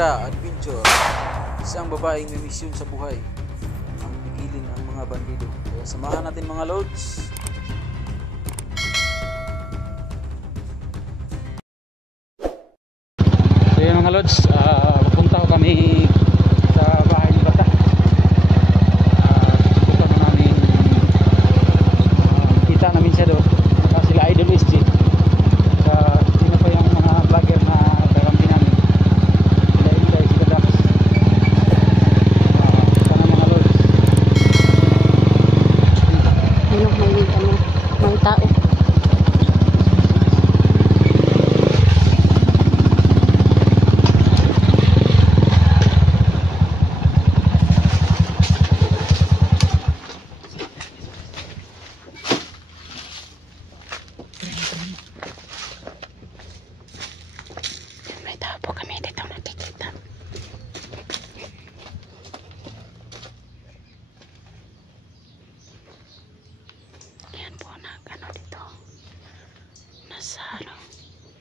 Elektra Adventure. Isang babaeng may misyon sa buhay ang pigilin ang mga bandido. Kaya samahan natin mga lods. So yun mga lods, pupunta kami sa bahay ni Bata. Pupunta na namin, kita namin siya doon. Sila Idol SG. Sa sino pa yung mga vlogger na kakampi namin. Sila Inday, sila Dax. Sana mga lods. May tao. May tao po kami dito nakikita. Yan po ano dito. Nasa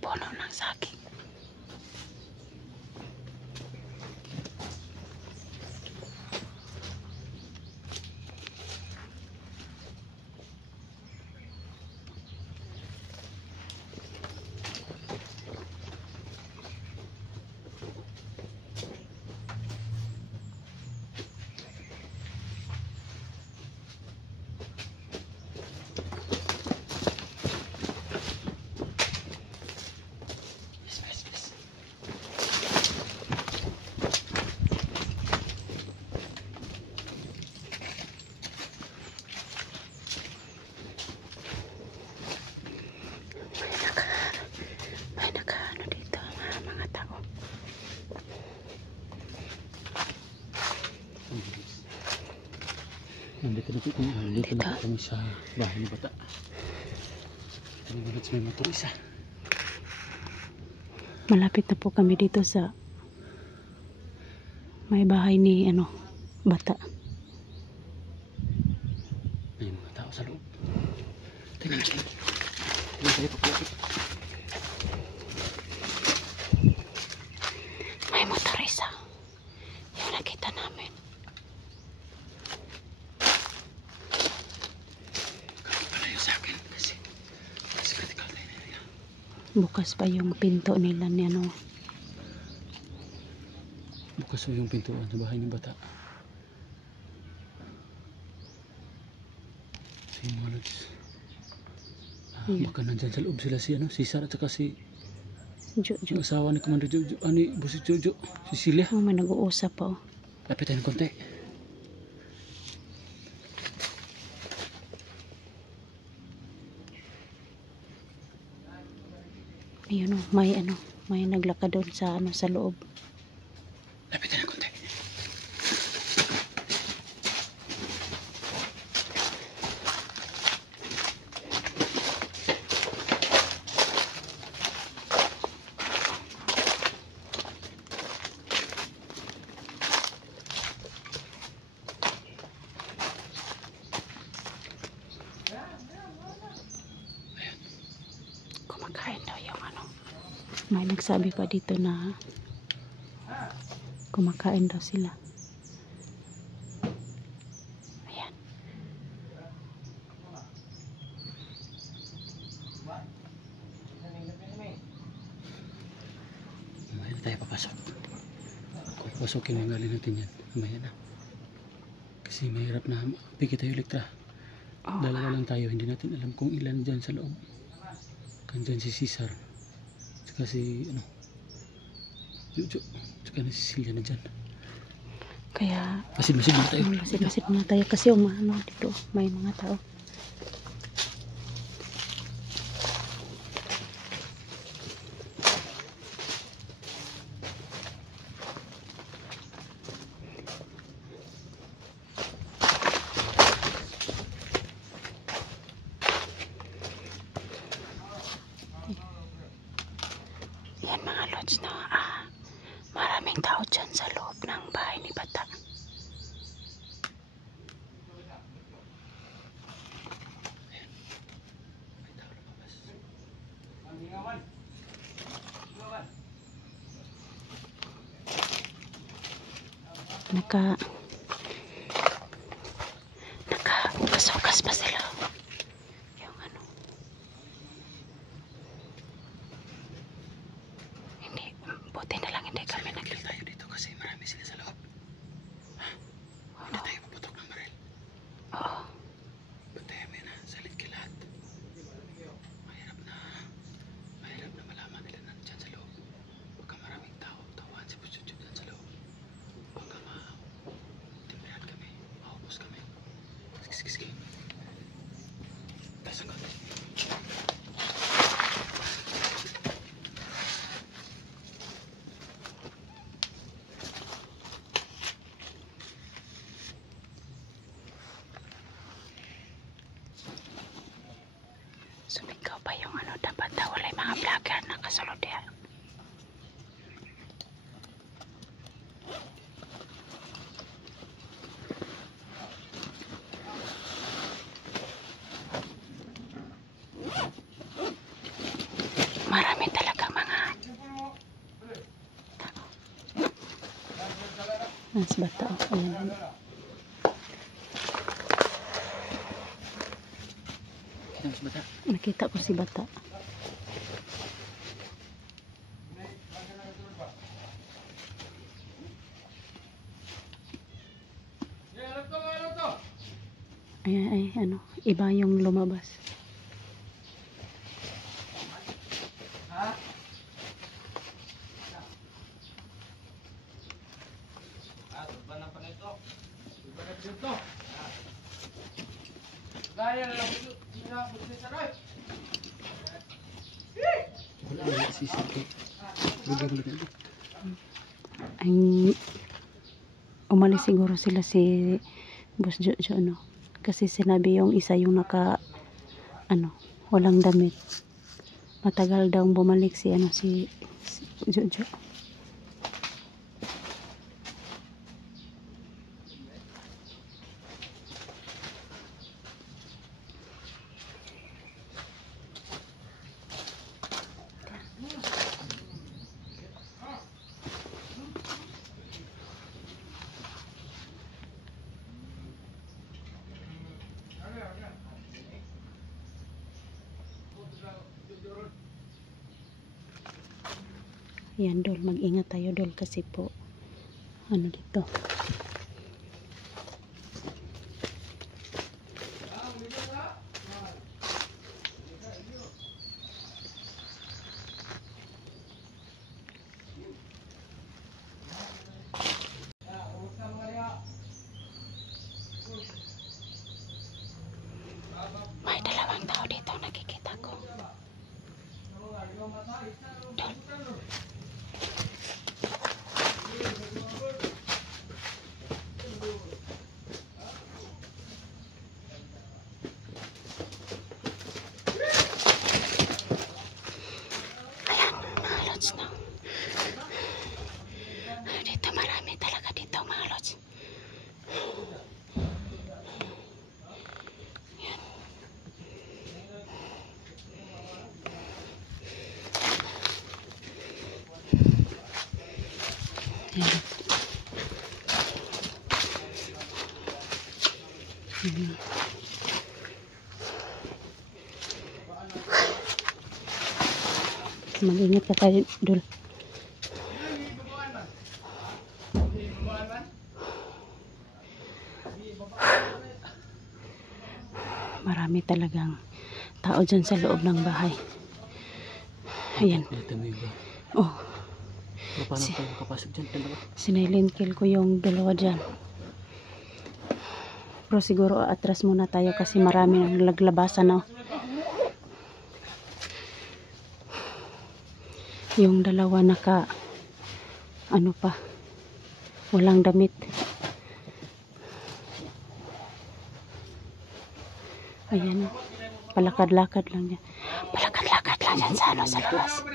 puno ng saging. May naka dito mga tao. Nandito na kami sa bahay ni Bata. Ito na mga may motor isa. Malapit na po kami dito sa may bahay ni Bata. May mga tao sa loob. Tingnan siya. Tingnan tayo paglapit. May motor isa. Yung nakita namin. Kapit palayo sa akin kasi critical na area. Bukas pa yung pinto nila ni Bukas yung pintuan sa bahay ni Bata. So yung mga lods. Baka nandyan sa loob sila si Sarah at saka si yung asawa ni Commander Jojo, Boss Jojo, Cecilia. May nag-uusap pa. Lapit tayo ng konti. Ayun may naglakad doon sa loob. Lapit tayo ng konti. Kumakain daw yung may nagsabi pa dito na kumakain daw sila. Ayan. Mamaya na tayo papasok. Kung papasukin mo yung galing natin yan, mamaya na. Kasi mahirap na pigi tayo Elektra. Dalawa lang tayo, hindi natin alam kung ilan dyan sa loob. Kandyan si Cesar. Tsaka si Jojo. Tsaka na si Cecilia na dyan. Kaya Masid-masid muna tayo. masid-masid muna tayo kasi dito may mga tao. Yan mga lods maraming tao dyan sa loob ng bahay ni Bata. Naka-ugas-ugas pa sila. Yung ano. Hindi, buti na lang hindi kami Tigil tayo dito kasi marami sila sa loob. Hindi tayo paputok ng baril. Oo. Bantayan mo na, salit ka lahat. Mahirap na malaman nila na dyan sa loob. Huwag ka maraming tao, tawaan si Pusyudyub dyan sa loob. Huwag ka timbrihan kami, maupos kami. Sige. Taas ang konti. Sumigaw pa yung ano, dapat daw walay mga vlogger na kasulod yan. Marami talaga mga mas bata. Ayan. Kita mo si bata? Nakita ko si bata. Ay, ano, iba yung lumabas. Wala na sisipin. Lugar na dito. Ay, umalis siguro sila si Boss Jojo, no? Kasi sinabi yung isa yung walang damit. Matagal daw bumalik si Jojo. Yan, Dol, mag-ingat tayo, Dol, kasi po ano dito. May dalawang tao dito nakikita ko. Dol. Ayan, mga lods, no? Dito marami talaga dito, mga lods. Ayan. Ayan. Mag-ingat ka tayo, Dol. Marami talagang tao dyan sa loob ng bahay. Ayan. Pilitan mo yung ba? Oh, Pero paano tayo makapasok dyan? Dalawa. sinilent kill ko yung dalawa dyan. Pero siguro atras muna tayo kasi marami nang laglabasan, no? Yung dalawa ano pa, walang damit. Ayan, palakad-lakad lang yan. Palakad-lakad lang yan sa labas.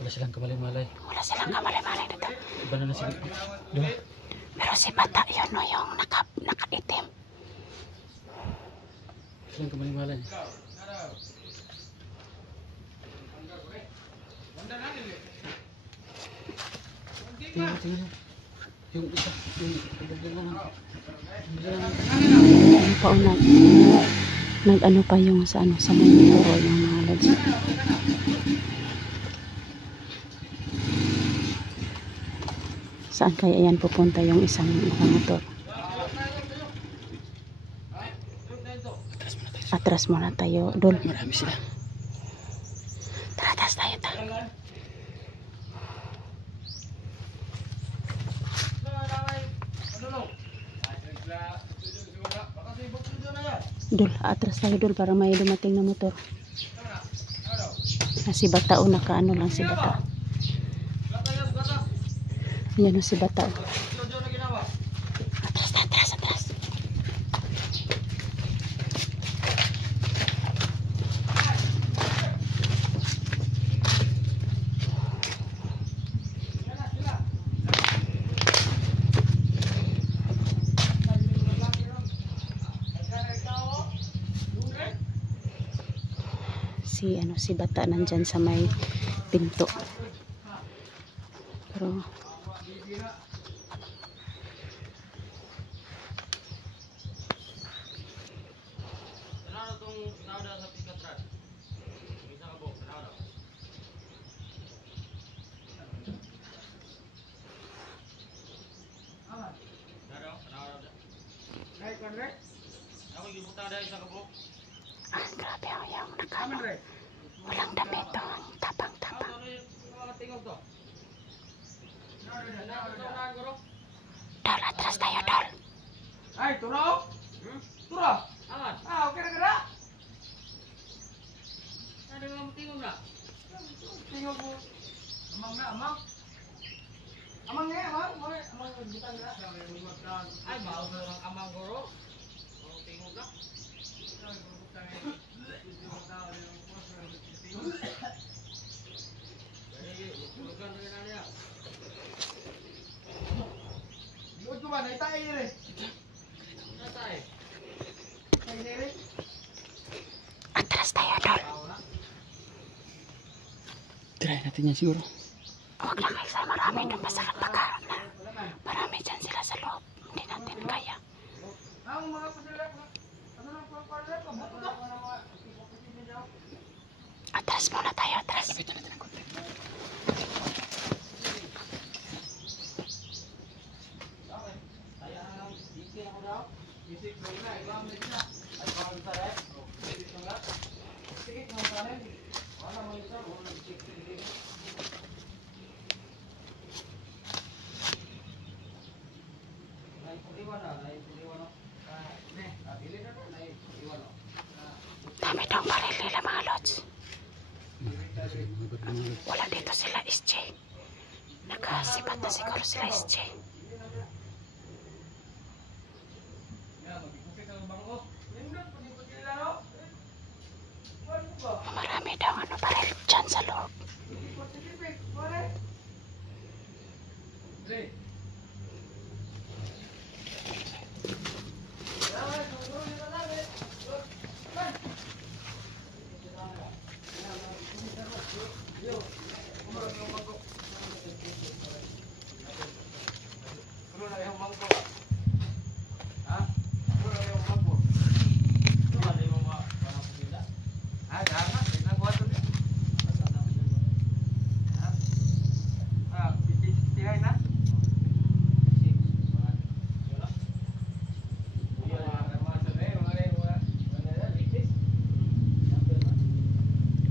Wala silang kamalay-malay. Wala silang kamalay-malay dito. Iba na sila. Diba? Pero si bata yun, no, yung nakaitim. Wala silang kamalay-malay. Tingnan. Yung isa, yung Ano pa unag? Nag-ano pa yung sa ano sa monitor yung mga lods. Saan kaya yan pupunta yung isang motor? Atras muna tayo. Dol. marami sila. Tara, atras tayo. Dol, atras tayo dol para may dumating na motor. Si Batao nakaano lang si Batao. Yan si Batao. Atras. Si Bata nandyan sa may pinto. Pero grabe yung nakano. Walang damit to. Tapang. Dol, atras tayo, Dol. Ay, turo? Turo? Aman? Okay na gara? Ano nga tingog na? Tingog mo. Amang na, amang? Amang nga, amang? Amang butang na? Ay, maos na lang amang goro? Tingog na? Liod ko ba? Naitay nire? Naitay? Naitay nire? Atras tayo, Dol. Try natin yan siguro. Huwag lang kayo sa marami doon masakit pagkaroon na. Marami dyan sila sa loob. Hindi natin kaya. Ang mga pasila, ano lang po para ko? Atras muna tayo, atras. Lapitan natin ang konti. Dami daw baril nila mga lods. Wala dito sila SJ. Nakasipat na siguro sila SJ. Marami daw ano baril dyan sa loob.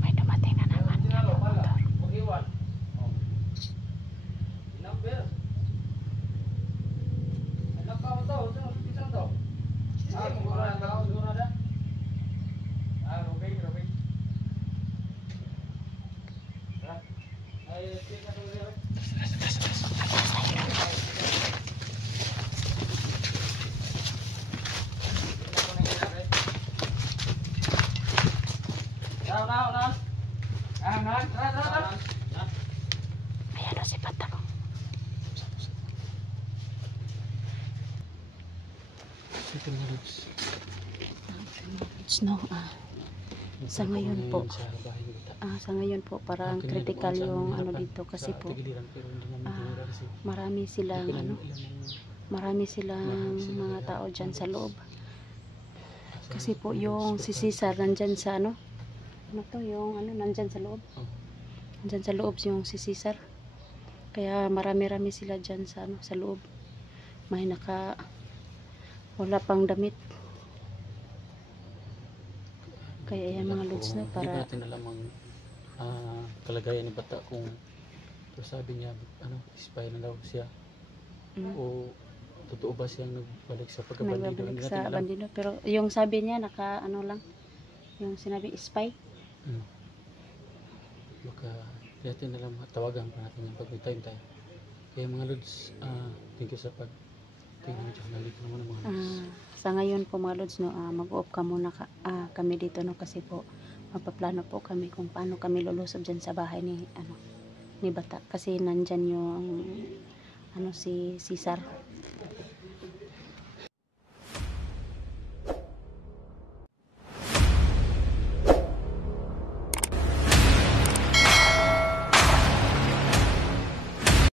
May dumating na naman yung motor. Ayan o si Batao. Ito mga lods. Snow Sa Nagtago ngayon ngayon po. sa bahay ni Bata. Sa ngayon po parang critical yung ano dito kasi po pero hindi namin tinira kasi marami silang hindi ano, namin alam yung marami silang mga tao dyan sa loob. Kasi po yung si Cesar nandyan sa ano to yung ano nandyan sa loob. Nandyan sa loob yung si Cesar. Kaya marami-rami sila dyan sa ano sa loob. May wala pang damit. Kaya yan mga lods na Hindi para natin alam ang kalagayan ni Bata kung pero sabi niya ano spy na daw siya o totoo ba siyang nagbalik sa pagkabandido, nagbabalik hindi natin sa alam. bandido. Pero yung sabi niya naka ano lang yung sinabi spy. Baka hindi natin alam, tawagan pa natin yung pag may time tayo. Kaya mga lods, thank you sa pag tingnan dyan, nandito naman ang mga lods. Sa ngayon po mga lods no, mag-off ka muna kami dito no kasi po magpaplano po kami kung paano kami lulusob dyan sa bahay ni Bata kasi nandyan yung si Cesar.